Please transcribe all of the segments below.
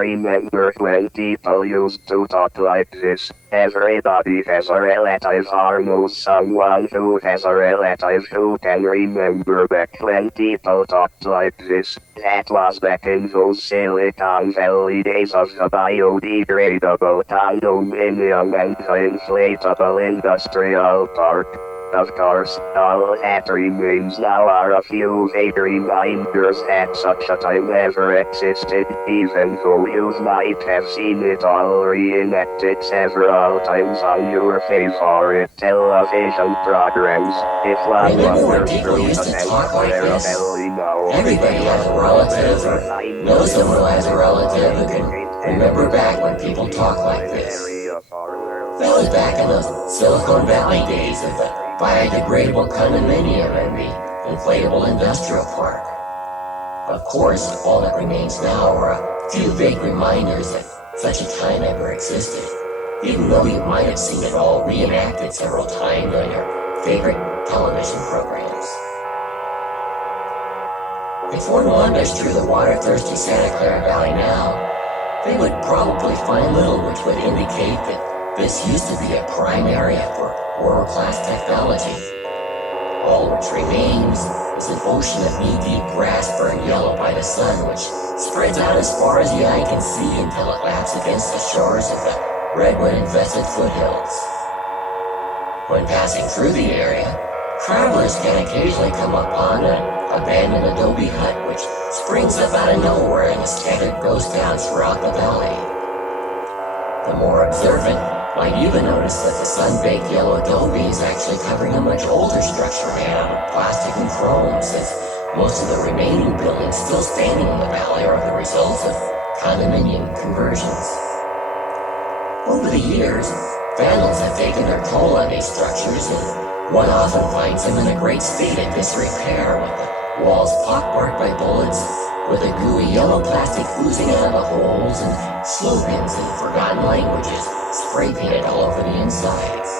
Remember when people used to talk like this? Everybody has a relative or knows someone who has a relative who can remember back when people talked like this. That was back in those Silicon Valley days of the biodegradable condominium and the inflatable industrial park. Of course, all that remains now are a few vague reminders that such a time never existed, even though you might have seen it all reenacted several times on your favorite television programs. If one Remember when wonders people through used the to talk like this? now, Everybody has a relative or knows someone who has a relative who can remember back when people talk like this. That was back in the Silicon Valley days of the biodegradable condominium and the inflatable industrial park. Of course, all that remains now are a few vague reminders that such a time ever existed, even though you might have seen it all reenacted several times on your favorite television programs. If one wanders through the water-thirsty Santa Clara Valley now, they would probably find little which would indicate that this used to be a prime area for world-class technology. All which remains is an ocean of knee-deep grass burned yellow by the sun, which spreads out as far as the eye can see until it laps against the shores of the redwood-infested foothills. When passing through the area, travelers can occasionally come upon an abandoned adobe hut which springs up out of nowhere in a scattered ghost towns throughout the valley. The more observant might even notice that the sun-baked yellow adobe is actually covering a much older structure made out of plastic and chrome, since most of the remaining buildings still standing in the valley are the results of condominium conversions. Over the years, vandals have taken their toll on these structures, and one often finds them in a great state of disrepair, with the walls pockmarked by bullets, with the gooey yellow plastic oozing out of the holes, and slogans in forgotten languages spray painted all over the insides.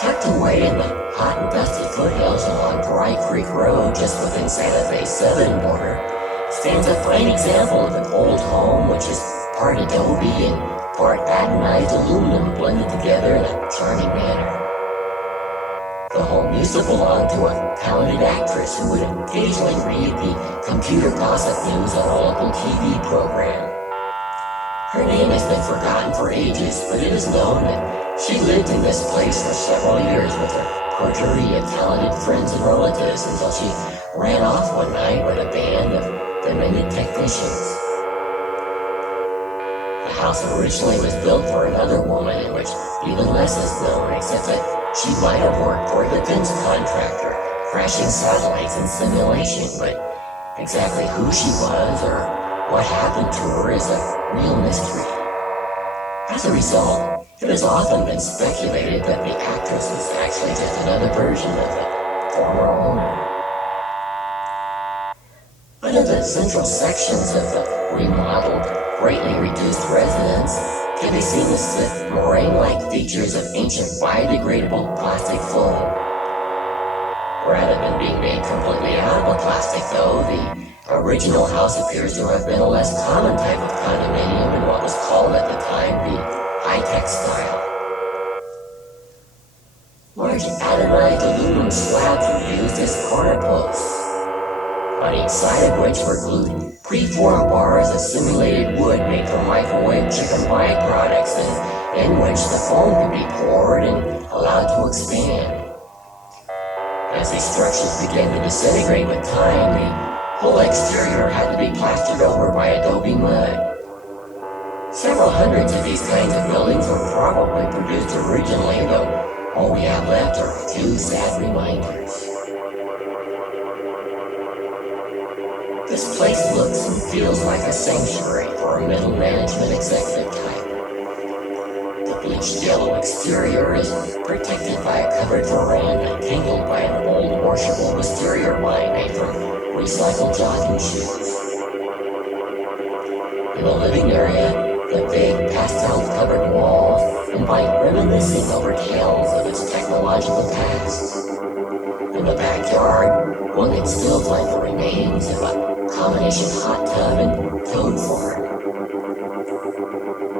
Tucked away in the hot and dusty foothills along Dry Creek Road, just within Santa Fe's southern border, stands a fine example of an old home which is part adobe and part adenized aluminum blended together in a charming manner. The home used to belong to a talented actress who would occasionally read the computer gossip news on a local TV program. Her name has been forgotten for ages, but it is known that she lived in this place for several years with her coterie of talented friends and relatives until she ran off one night with a band of demented technicians. The house originally was built for another woman, in which even less is known, except that she might have worked for a defense contractor, crashing satellites in simulation, but exactly who she was or what happened to her is a real mystery. As a result, it has often been speculated that the actress is actually just another version of the former owner. One of the central sections of the remodeled, greatly reduced residence can be seen the stiff, meringue-like features of ancient biodegradable plastic foam. Rather than being made completely out of the plastic, though, the original house appears to have been a less common type of condominium in what was called at the time the high-tech style. Large adenized aluminum slabs were used as corner posts, on each side of which were glued preformed bars of simulated wood made from microwave chicken byproducts, and in which the foam could be poured and allowed to expand. As these structures began to disintegrate with time, the whole exterior had to be plastered over by adobe mud. Several hundreds of these kinds of buildings were probably produced originally, though all we have left are a few sad reminders. This place looks and feels like a sanctuary for a middle management executive type. The bleached yellow exterior is protected by a covered veranda tangled by an old washable wisteria line made from recycled jogging shoes. In the living area, the vague pastel-covered walls invite reminiscing over tales of its technological past. The In the backyard, one that's filled like the remains of a combination hot tub and toad farm.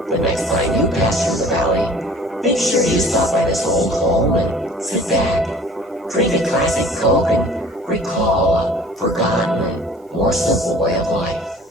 The next time you pass through the valley, make sure you stop by this old home and sit back, drink a classic Coke, and recall a forgotten and more simple way of life.